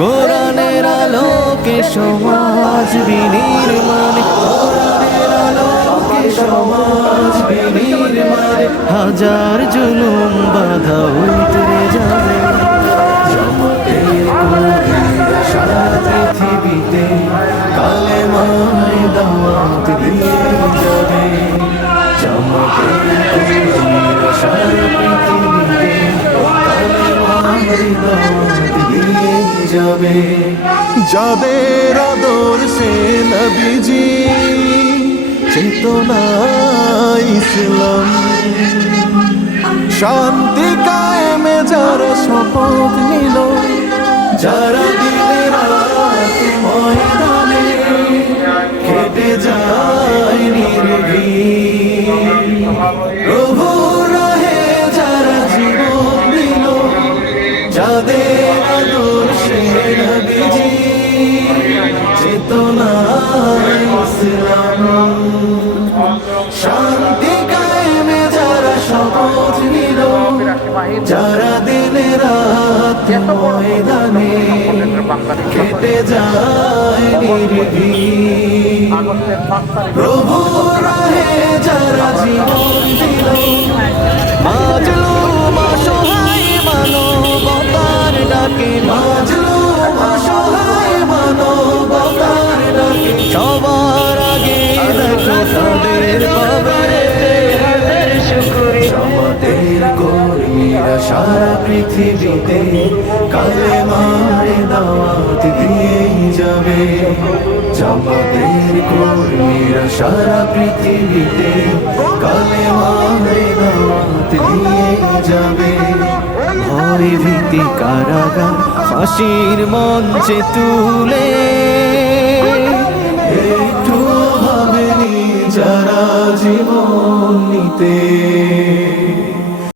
কোরআনের আলোকে সমাজ বিনির্মাণে। কোরআনের আলোকে সমাজ বিনির্মাণে হাজার জুলুম বাধা উতরে যাবে। পৃথিবীতে কালে মায় দাওয়াত দিয়ে যাবে। কর্মীরা সারা পৃথিবীতে কালে দাওয়াত যাবে। যাদের আদর্শে নবীজি চেতনা ইসলাম। শান্তি কায়েমে যারা শপথ নিল, যারা রাত ময়দানে কেটে যায় প্রভু রাহে যারা জীবন দিল, যাদের আদর্শে শান্তি কায়েমে যারা শপথ নিল যারা দিনে রাত ময়দানে কেটে যায় নির্ভীক প্রভু রাহে যারা জীবন দিল তাদের কবরে সমাতের কর্মীরা সারা পৃথিবীতে কালে মারে দাওয়াত দিয়েই যাবে। জামাতের কর্মীরা সারা পৃথিবীতে কালে মারে দাওয়াত দিয়েই যাবে। ভয় ভীতি কারাগার ফাঁসির মঞ্চে তুলে। একটু ভাবেনি যারা জীবন নিতে।